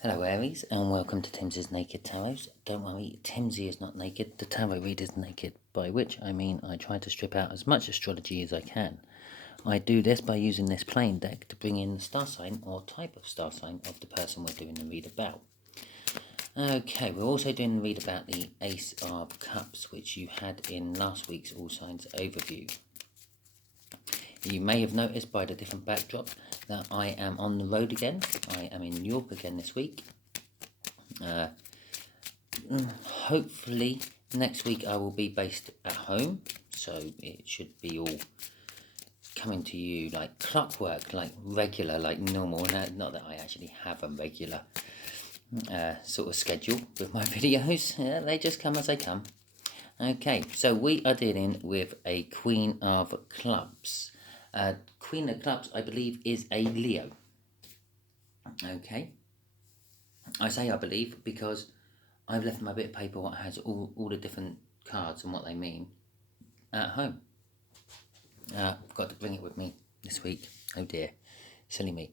Hello Aries and welcome to Timsy's Naked Tarot. Don't worry, Timsy is not naked, the tarot reader is naked, by which I mean I try to strip out as much astrology as I can. I do this by using this plain deck to bring in the star sign or type of star sign of the person we're doing the read about. Okay, we're also doing the read about the Ace of Cups, which you had in last week's All Signs overview. You may have noticed by the different backdrop that I am on the road again. I am in York again this week. Hopefully next week I will be based at home, so it should be all coming to you like clockwork, like regular, like normal. Not that I actually have a regular sort of schedule with my videos. They just come as they come. Okay, so we are dealing with a Queen of Clubs. Queen of Clubs, I believe, is a Leo. Okay, I say I believe because I've left my bit of paper what has all the different cards and what they mean at home. I've got to bring it with me this week. Oh dear, silly me.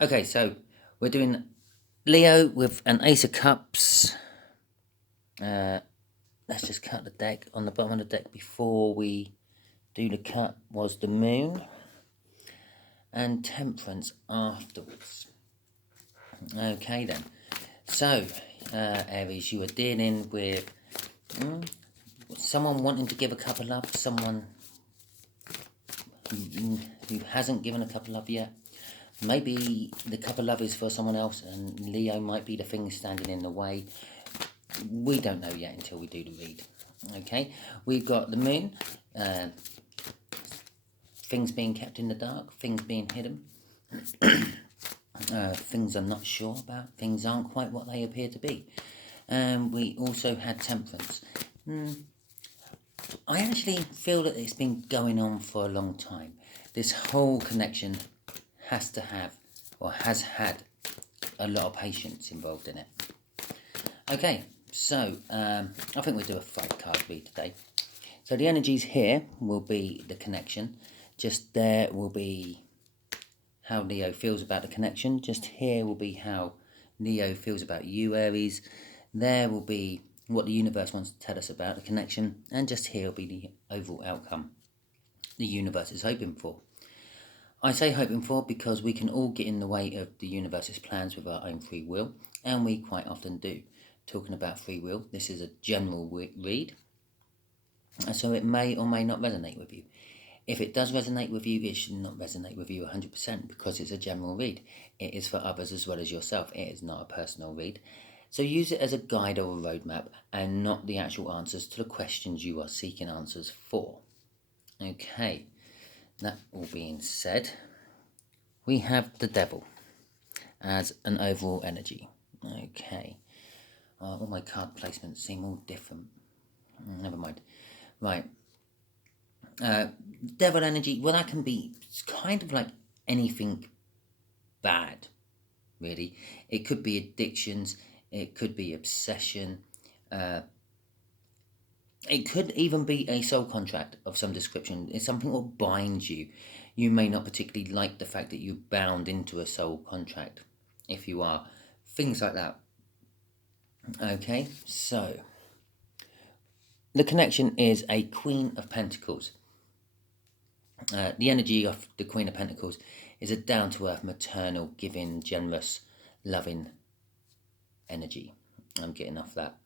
Okay, so we're doing Leo with an Ace of Cups. Let's just cut the deck. On the bottom of the deck before we do the cut was the Moon and Temperance afterwards. Okay then, so Aries, you are dealing with someone wanting to give a cup of love, someone who hasn't given a cup of love yet. Maybe the cup of love is for someone else and Leo might be the thing standing in the way. We don't know yet until we do the read. Okay, we've got the Moon, things being kept in the dark, things being hidden, things I'm not sure about, things aren't quite what they appear to be. We also had Temperance. I actually feel that it's been going on for a long time. This whole connection has to have, or has had, a lot of patience involved in it. Okay, so I think we'll do a 5-card read today. So the energies here will be the connection. Just there will be how Leo feels about the connection. Just here will be how Leo feels about you, Aries. There will be what the universe wants to tell us about the connection. And just here will be the overall outcome the universe is hoping for. I say hoping for because we can all get in the way of the universe's plans with our own free will. And we quite often do. Talking about free will, this is a general read. So it may or may not resonate with you. If it does resonate with you, it should not resonate with you 100% because it's a general read. It is for others as well as yourself. It is not a personal read. So use it as a guide or a roadmap and not the actual answers to the questions you are seeking answers for. Okay, that all being said, we have the Devil as an overall energy. Okay, all my card placements seem all different. Never mind. Right. Devil energy, well, that can be kind of like anything bad, really. It could be addictions, it could be obsession, it could even be a soul contract of some description. It's something that will bind you. You may not particularly like the fact that you're bound into a soul contract, if you are. Things like that. Okay, so the connection is a Queen of Pentacles. The energy of the Queen of Pentacles is a down-to-earth, maternal, giving, generous, loving energy. I'm getting off that.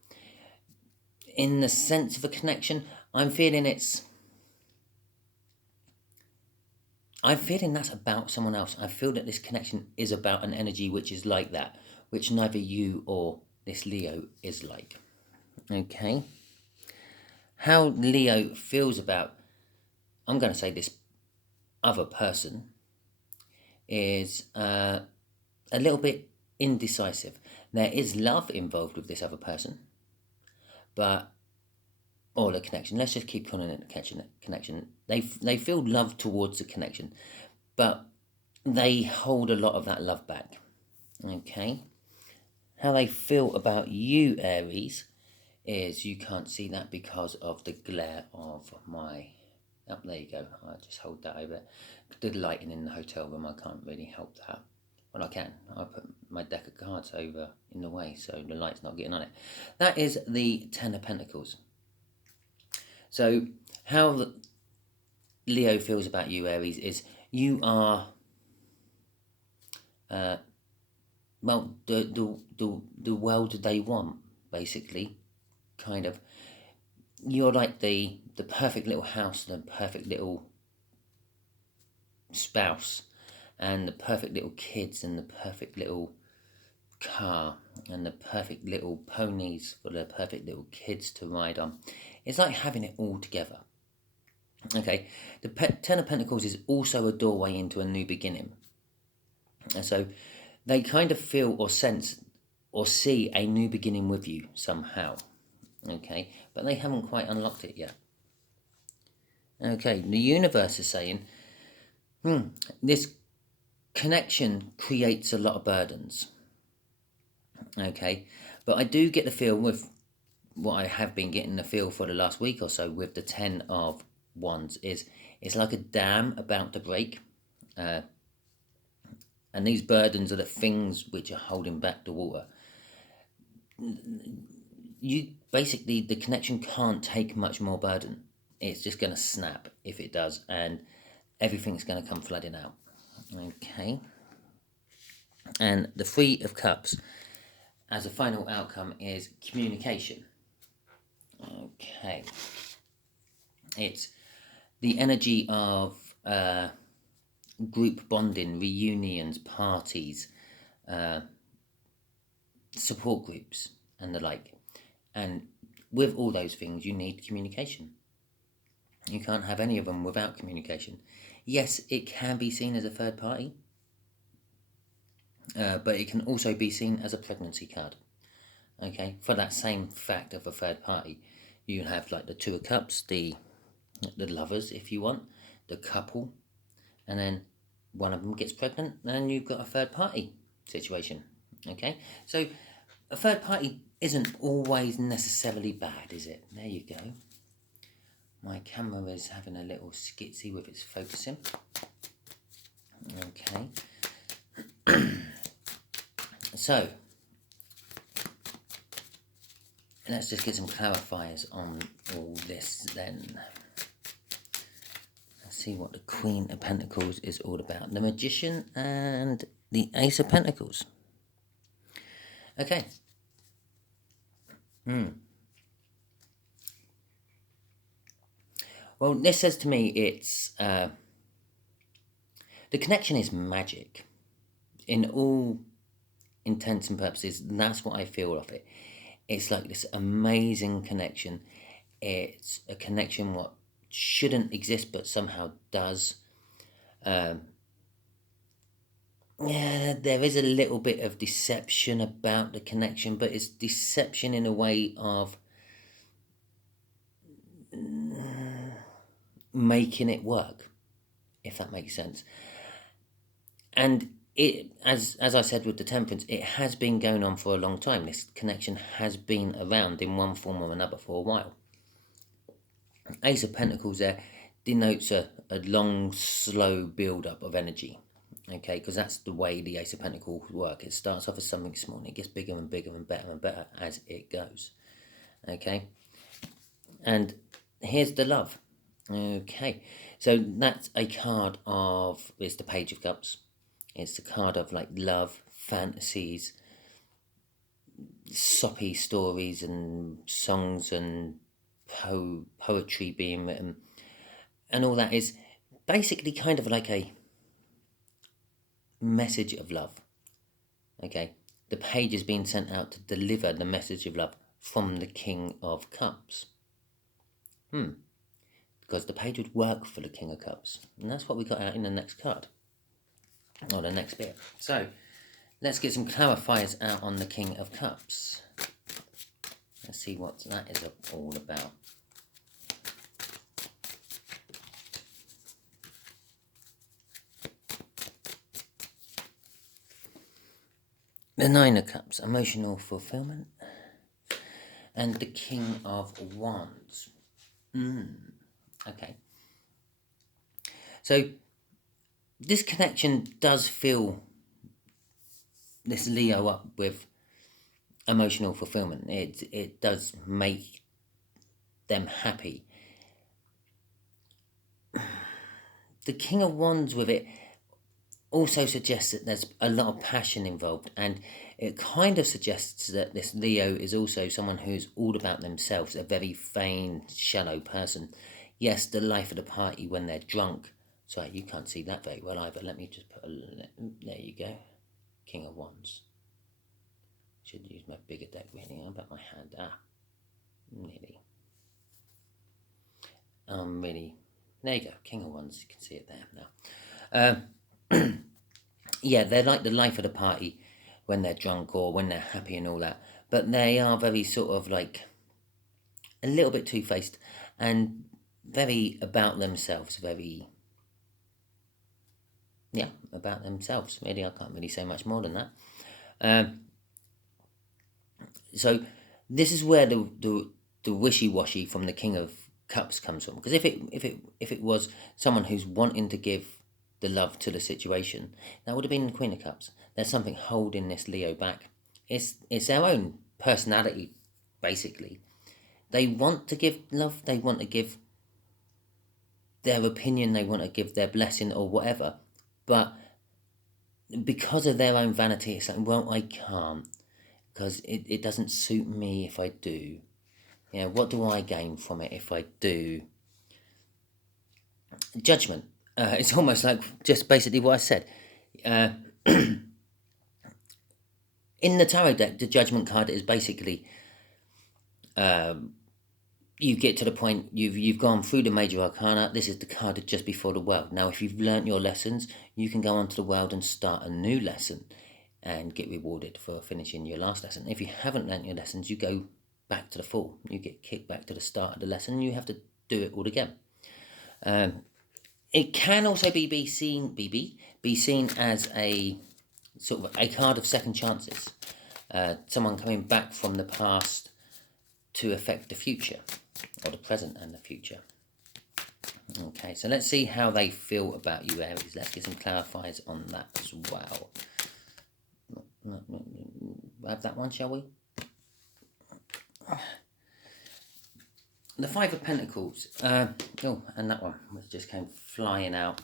In the sense of a connection, I'm feeling that's about someone else. I feel that this connection is about an energy which is like that, which neither you or this Leo is like. Okay? How Leo feels about, I'm going to say this other person, is a little bit indecisive. There is love involved with this other person, or the connection. Let's just keep calling it the connection. They feel love towards the connection, but they hold a lot of that love back. Okay? How they feel about you, Aries, is you can't see that because of the glare of my... Oh, there you go. I'll just hold that over. The lighting in the hotel room, I can't really help that. Well, I can. I'll put my deck of cards over in the way, so the light's not getting on it. That is the Ten of Pentacles. So how Leo feels about you, Aries, is you are, well, the world they want, basically, kind of. You're like the perfect little house, the perfect little spouse, and the perfect little kids, and the perfect little car, and the perfect little ponies for the perfect little kids to ride on. It's like having it all together. Okay, the Ten of Pentacles is also a doorway into a new beginning. And so they kind of feel or sense or see a new beginning with you somehow. Okay, but they haven't quite unlocked it yet. Okay, the universe is saying, this connection creates a lot of burdens. Okay, but I do get the feel with what I have been getting the feel for the last week or so with the Ten of Wands is it's like a dam about to break. And these burdens are the things which are holding back the water. You basically, the connection can't take much more burden. It's just going to snap if it does, and everything's going to come flooding out. Okay. And the Three of Cups, as a final outcome, is communication. Okay. It's the energy of group bonding, reunions, parties, support groups, and the like. And with all those things, you need communication. You can't have any of them without communication. Yes, it can be seen as a third party, but it can also be seen as a pregnancy card. Okay, for that same fact of a third party, you have like the Two of Cups, the lovers, if you want, the couple, and then one of them gets pregnant, and you've got a third party situation. Okay, so a third party isn't always necessarily bad, is it? There you go. My camera is having a little skitsy with its focusing. Okay. So, let's just get some clarifiers on all this then. Let's see what the Queen of Pentacles is all about. The Magician and the Ace of Pentacles. Okay. Well, this says to me it's... the connection is magic. In all intents and purposes, that's what I feel of it. It's like this amazing connection. It's a connection what shouldn't exist but somehow does. Yeah, there is a little bit of deception about the connection, but it's deception in a way of making it work, if that makes sense. And it, as I said with the Temperance, it has been going on for a long time. This connection has been around in one form or another for a while. Ace of Pentacles there denotes a long, slow build-up of energy. Okay, because that's the way the Ace of Pentacles work. It starts off as something small, and it gets bigger and bigger and better as it goes. Okay, and here's the love. Okay, so that's a card of, it's the Page of Cups. It's the card of like love, fantasies, soppy stories and songs and poetry being written. And all that is basically kind of like a message of love. Okay, the page is being sent out to deliver the message of love from the King of Cups. Because the page would work for the King of Cups. And that's what we got out in the next card. Or the next bit. So, let's get some clarifiers out on the King of Cups. Let's see what that is all about. The Nine of Cups, emotional fulfillment. And the King of Wands. Okay. So, this connection does feel this Leo up with emotional fulfillment. It does make them happy. The King of Wands with it also suggests that there's a lot of passion involved, and it kind of suggests that this Leo is also someone who's all about themselves, a very vain, shallow person. Yes, the life of the party when they're drunk. Sorry, you can't see that very well either. Let me just put there you go. King of Wands. Should use my bigger deck really. How about my hand? Nearly. Really. There you go. King of Wands. You can see it there now. Yeah, they're like the life of the party when they're drunk or when they're happy and all that. But they are very sort of like a little bit two-faced and very about themselves. Very, yeah, about themselves. Really, I can't really say much more than that. So this is where the wishy-washy from the King of Cups comes from. Because if it was someone who's wanting to give the love to the situation, that would have been the Queen of Cups. There's something holding this Leo back. It's their own personality, basically. They want to give love. They want to give their opinion. They want to give their blessing or whatever. But because of their own vanity, it's like, well, I can't. Because it doesn't suit me if I do. You know, what do I gain from it if I do? Judgment. It's almost like just basically what I said. In the tarot deck, the Judgment card is basically you get to the point you've gone through the major arcana. This is the card just before the world. Now, if you've learnt your lessons, you can go onto the world and start a new lesson and get rewarded for finishing your last lesson. If you haven't learnt your lessons, you go back to the fall. You get kicked back to the start of the lesson and you have to do it all again. It can also be seen as a sort of a card of second chances. Someone coming back from the past to affect the future, or the present and the future. Okay, so let's see how they feel about you, Aries. Let's get some clarifiers on that as well. Have that one, shall we? The Five of Pentacles. Oh, and that one just came flying out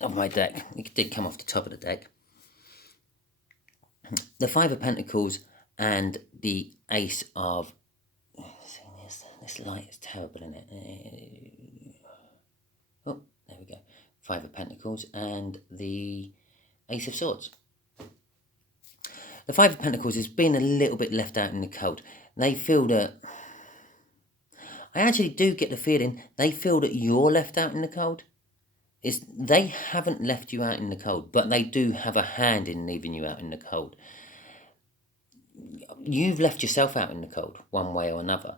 of my deck. It did come off the top of the deck. The Five of Pentacles and the Ace of... This light is terrible, isn't it? Oh, there we go. Five of Pentacles and the Ace of Swords. The Five of Pentacles has been a little bit left out in the cold. They feel that... I actually do get the feeling they feel that you're left out in the cold. They haven't left you out in the cold, but they do have a hand in leaving you out in the cold. You've left yourself out in the cold, one way or another.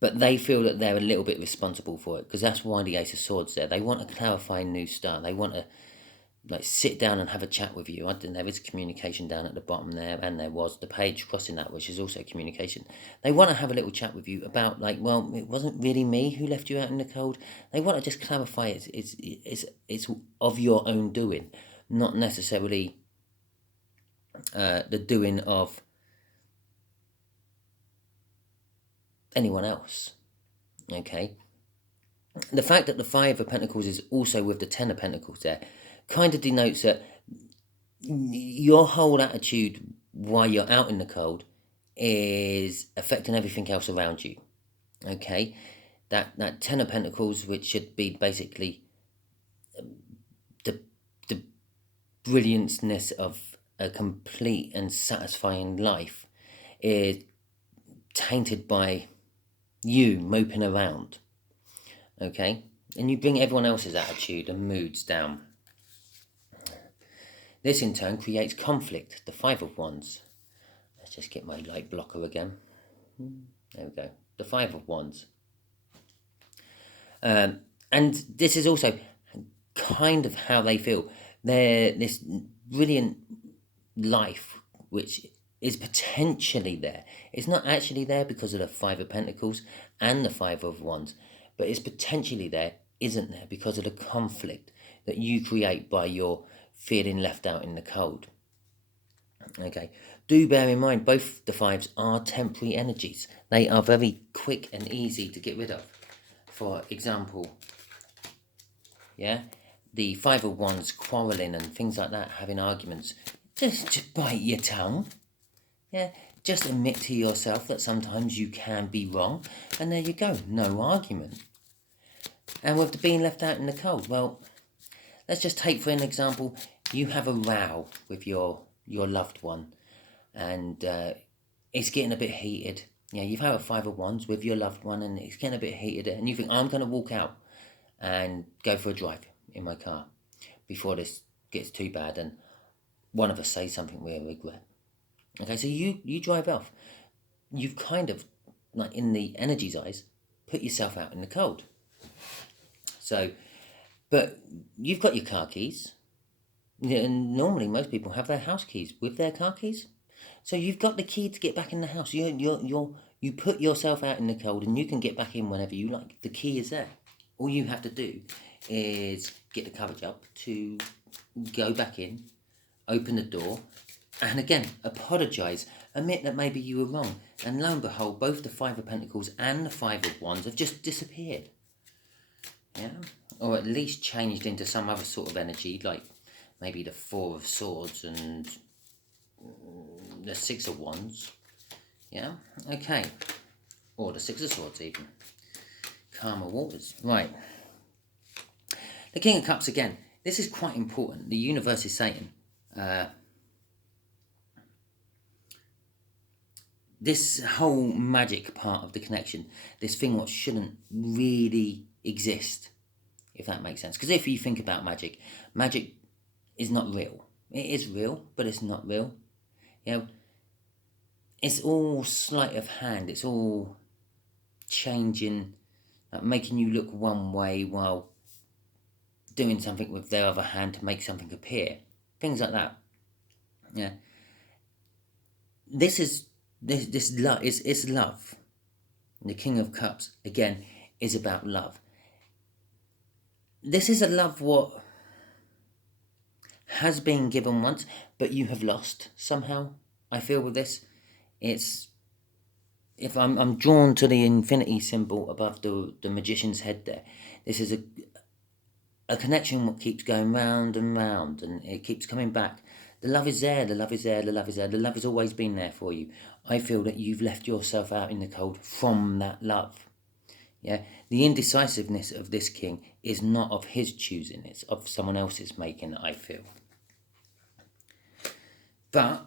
But they feel that they're a little bit responsible for it, because that's why the Ace of Swords there. They want to clarify a new start. They want to sit down and have a chat with you. There is communication down at the bottom there, and there was the page crossing that, which is also communication. They want to have a little chat with you about, well, it wasn't really me who left you out in the cold. They want to just clarify it's of your own doing, not necessarily the doing of anyone else. Okay? The fact that the Five of Pentacles is also with the Ten of Pentacles there kind of denotes that your whole attitude while you're out in the cold is affecting everything else around you. Okay? That Ten of Pentacles, which should be basically the brilliantness of a complete and satisfying life, is tainted by you moping around. Okay? And you bring everyone else's attitude and moods down. This in turn creates conflict. The Five of Wands. Let's just get my light blocker again. There we go. The Five of Wands. And this is also kind of how they feel. They're this brilliant life which is potentially there. It's not actually there because of the Five of Pentacles and the Five of Wands, but it's potentially there, isn't there, because of the conflict that you create by your feeling left out in the cold. Okay, do bear in mind both the fives are temporary energies. They are very quick and easy to get rid of. For example, yeah, the Five of Wands quarrelling and things like that, having arguments, just bite your tongue. Yeah, just admit to yourself that sometimes you can be wrong, and there you go, no argument. And with the being left out in the cold, well, let's just take for an example, you have a row with your loved one, and it's getting a bit heated. Yeah, you've had a Five of Wands with your loved one, and it's getting a bit heated, and you think, I'm going to walk out and go for a drive in my car before this gets too bad, and one of us says something we'll regret. Okay, so you drive off. You've kind of, like in the energy's eyes, put yourself out in the cold. So, but you've got your car keys. And normally most people have their house keys with their car keys. So you've got the key to get back in the house. You put yourself out in the cold, and you can get back in whenever you like. The key is there. All you have to do is get the courage up to go back in, open the door, and again, apologise, admit that maybe you were wrong. And lo and behold, both the Five of Pentacles and the Five of Wands have just disappeared. Yeah? Or at least changed into some other sort of energy, like maybe the Four of Swords and the Six of Wands. Yeah? Okay. Or the Six of Swords even. Calmer waters. Right. The King of Cups again. This is quite important. The universe is saying, this whole magic part of the connection, this thing what shouldn't really exist, if that makes sense. Because if you think about magic, magic is not real. It is real, but it's not real. You know, it's all sleight of hand. It's all changing, like making you look one way while doing something with their other hand to make something appear. Things like that. Yeah. This love is love. The King of Cups again is about love. This is a love what has been given once, but you have lost somehow. I feel with this, it's, if I'm drawn to the infinity symbol above the magician's head there. This is a connection what keeps going round and round, and it keeps coming back. The love is there, the love is there, the love is there, the love has always been there for you. I feel that you've left yourself out in the cold from that love. Yeah, the indecisiveness of this king is not of his choosing, it's of someone else's making, I feel. But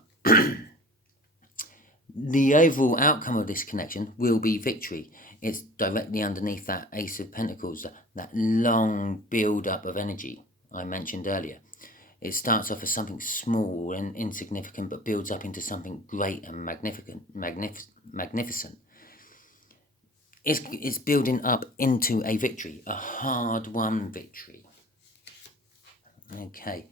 the overall outcome of this connection will be victory. It's directly underneath that Ace of Pentacles, that long build-up of energy I mentioned earlier. It starts off as something small and insignificant, but builds up into something great and magnificent. It's building up into a victory, a hard-won victory. Okay.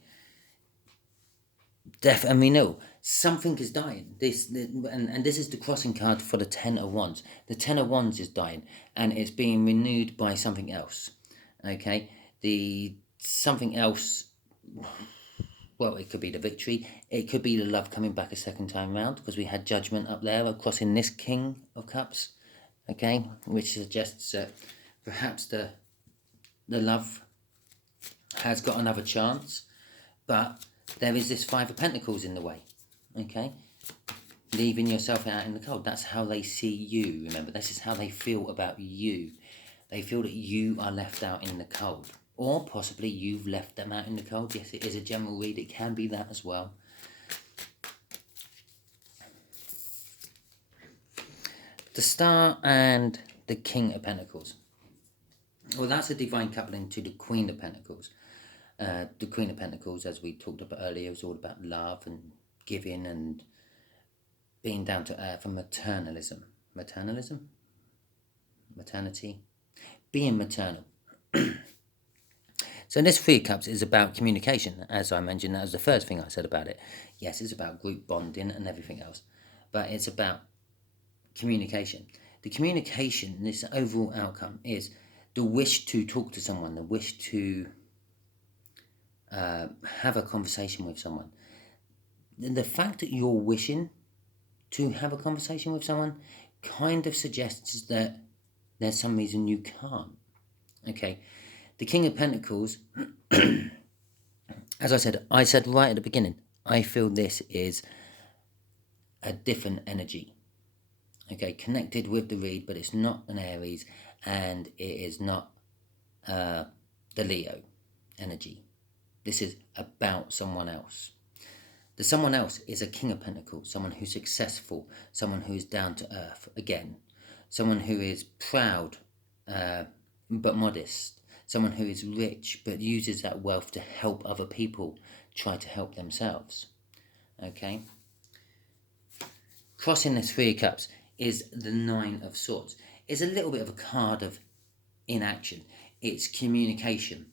Death, and we know something is dying. And this is the crossing card for the Ten of Wands. The Ten of Wands is dying, and it's being renewed by something else. Okay, the something else. Well, it could be the victory. It could be the love coming back a second time round, because we had Judgment up there crossing this King of Cups. Okay, which suggests that perhaps the love has got another chance, but there is this Five of Pentacles in the way. Okay, leaving yourself out in the cold. That's how they see you. Remember, this is how they feel about you. They feel that you are left out in the cold, or possibly you've left them out in the cold. Yes, it is a general read. It can be that as well. The Star and the King of Pentacles. Well, that's a divine coupling to the Queen of Pentacles. The Queen of Pentacles, as we talked about earlier, is all about love and giving and being down to earth and maternalism. Maternity? Being maternal. So this Three of Cups is about communication, as I mentioned. That was the first thing I said about it. Yes, it's about group bonding and everything else, but it's about communication. The communication, this overall outcome, is the wish to talk to someone, the wish to have a conversation with someone. The fact that you're wishing to have a conversation with someone kind of suggests that there's some reason you can't. Okay, the King of Pentacles, as I said right at the beginning, I feel this is a different energy. Okay, connected with the reed, but it's not an Aries, and it is not the Leo energy. This is about someone else. The someone else is a King of Pentacles, someone who's successful, someone who is down to earth, again, someone who is proud but modest, someone who is rich but uses that wealth to help other people try to help themselves. Okay? Crossing the Three of Cups is the Nine of Swords. It's a little bit of a card of inaction. It's communication.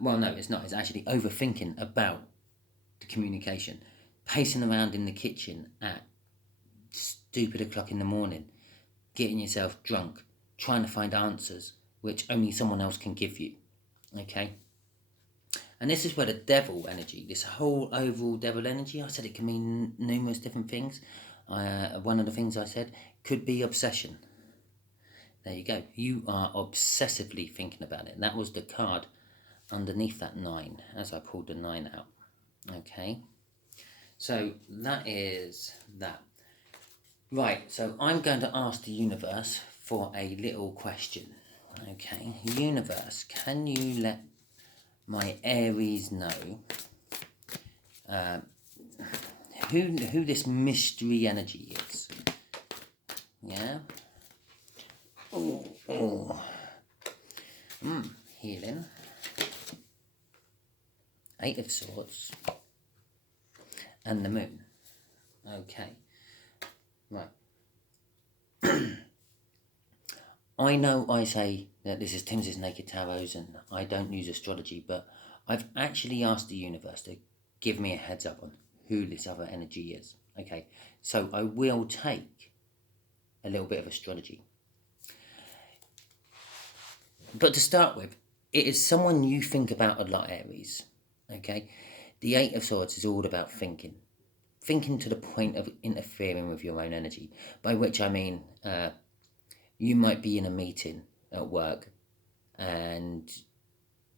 Well, no, it's not. It's actually overthinking about the communication. Pacing around in the kitchen at stupid o'clock in the morning, getting yourself drunk, trying to find answers which only someone else can give you. Okay? And this is where the devil energy, this whole overall devil energy, I said it can mean numerous different things. One of the things I said could be obsession. There you go. You are obsessively thinking about it. And that was the card underneath that 9 as I pulled the 9 out. Okay. So that is that. Right. So I'm going to ask the universe for a little question. Okay. Universe, can you let my Aries know who this mystery energy is? Yeah. Oh. Healing. 8 of Swords. And the Moon. Okay. Right. I know I say that this is Timsy Naked Tarot and I don't use astrology, but I've actually asked the universe to give me a heads up on who this other energy is. Okay, so I will take a little bit of astrology. But to start with, it is someone you think about a lot, Aries. Okay, the 8 of Swords is all about thinking. Thinking to the point of interfering with your own energy, by which I mean you might be in a meeting at work and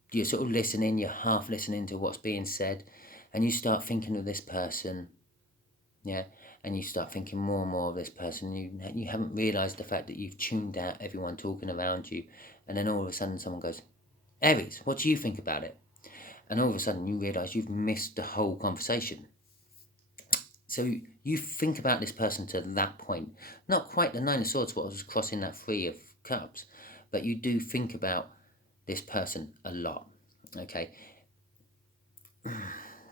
you're sort of listening, you're half listening to what's being said, and you start thinking of this person, yeah, and you start thinking more and more of this person. You haven't realised the fact that you've tuned out everyone talking around you, and then all of a sudden someone goes, Aries, what do you think about it? And all of a sudden you realise you've missed the whole conversation. So you think about this person to that point. Not quite the 9 of Swords, what was crossing that 3 of Cups, but you do think about this person a lot. Okay.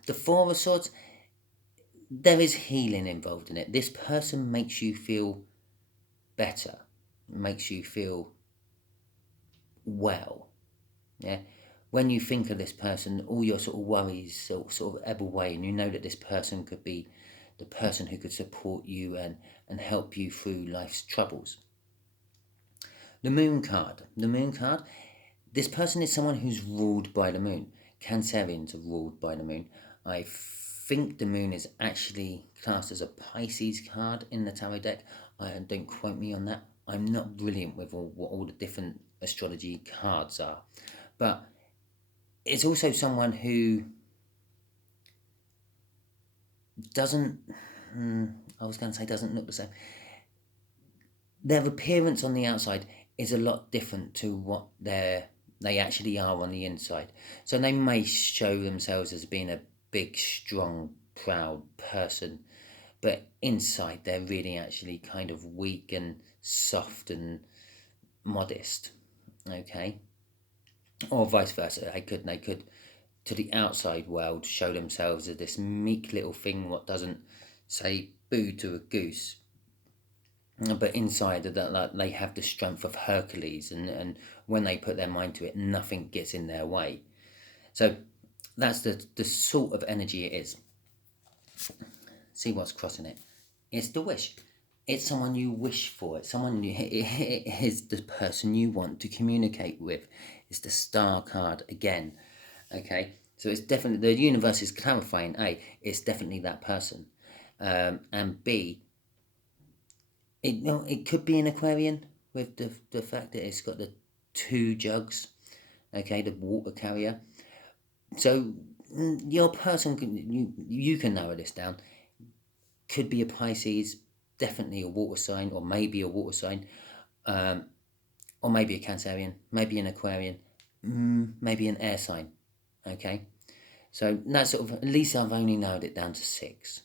The 4 of Swords, there is healing involved in it. This person makes you feel better, makes you feel well. Yeah. When you think of this person, all your sort of worries sort of ebb away, and you know that this person could be the person who could support you and help you through life's troubles. The Moon card. The Moon card, this person is someone who's ruled by the Moon. Cancerians are ruled by the Moon. I think the Moon is actually classed as a Pisces card in the tarot deck. Don't quote me on that. I'm not brilliant with what all the different astrology cards are. But it's also someone who doesn't look the same. Their appearance on the outside is a lot different to what they actually are on the inside. So they may show themselves as being a big, strong, proud person, but inside they're really actually kind of weak and soft and modest. Okay? Or vice versa. They could to the outside world show themselves as this meek little thing what doesn't say boo to a goose, but inside that they have the strength of Hercules, and when they put their mind to it, nothing gets in their way. So that's the sort of energy it is. See what's crossing it. It's the wish. It's someone you wish for. It's someone it is the person you want to communicate with. It's the Star card again. Okay, So it's definitely, the universe is clarifying, A, it's definitely that person. And B, it could be an Aquarian with the fact that it's got the 2 jugs, okay, the water carrier. So your person, you can narrow this down. Could be a Pisces, definitely a water sign, or maybe a water sign, or maybe a Cancerian, maybe an Aquarian, maybe an air sign, okay? So that's sort of, at least I've only narrowed it down to 6,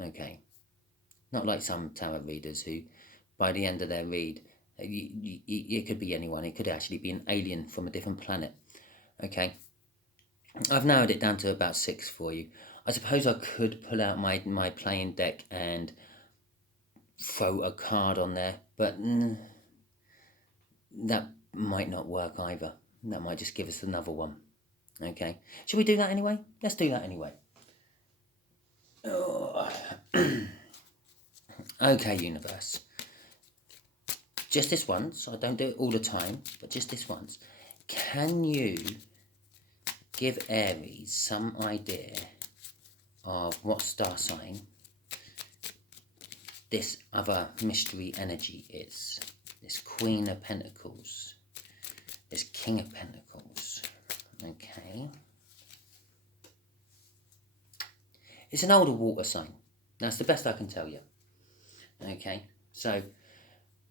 okay? Not like some tarot readers who, by the end of their read, it could be anyone. It could actually be an alien from a different planet, okay? I've narrowed it down to about 6 for you. I suppose I could pull out my playing deck and throw a card on there, but that might not work either. That might just give us another one. Okay, should we do that anyway? Let's do that anyway. Oh. Okay, universe. Just this once. I don't do it all the time, but just this once. Can you give Aries some idea of what star sign this other mystery energy is? This Queen of Pentacles, this King of Pentacles, okay. It's an older water sign. That's the best I can tell you. Okay, so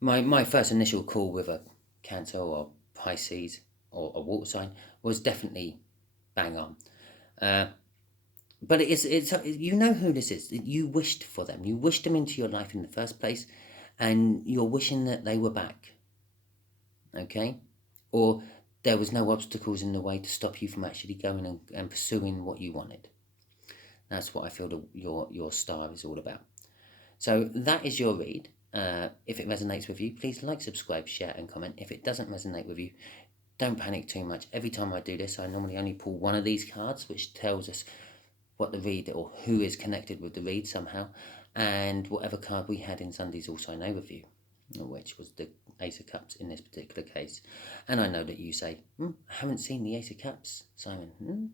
my first initial call with a Cancer or Pisces or a water sign was definitely bang on. But it's you know who this is. You wished for them. You wished them into your life in the first place, and you're wishing that they were back. Okay, or there was no obstacles in the way to stop you from actually going and pursuing what you wanted. That's what I feel your star is all about. So that is your read. If it resonates with you, please like, subscribe, share, and comment. If it doesn't resonate with you, don't panic too much. Every time I do this, I normally only pull one of these cards, which tells us what the read or who is connected with the read somehow, and whatever card we had in Sunday's Also Know Overview, which was the Ace of Cups in this particular case. And I know that you say, I haven't seen the Ace of Cups, Simon.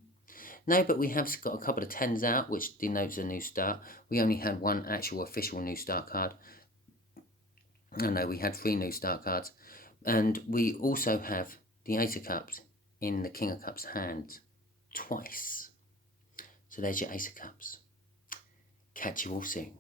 No, but we have got a couple of 10s out, which denotes a new start. We only had one actual official new start card. Oh no, we had 3 new start cards. And we also have the Ace of Cups in the King of Cups hand twice. So there's your Ace of Cups. Catch you all soon.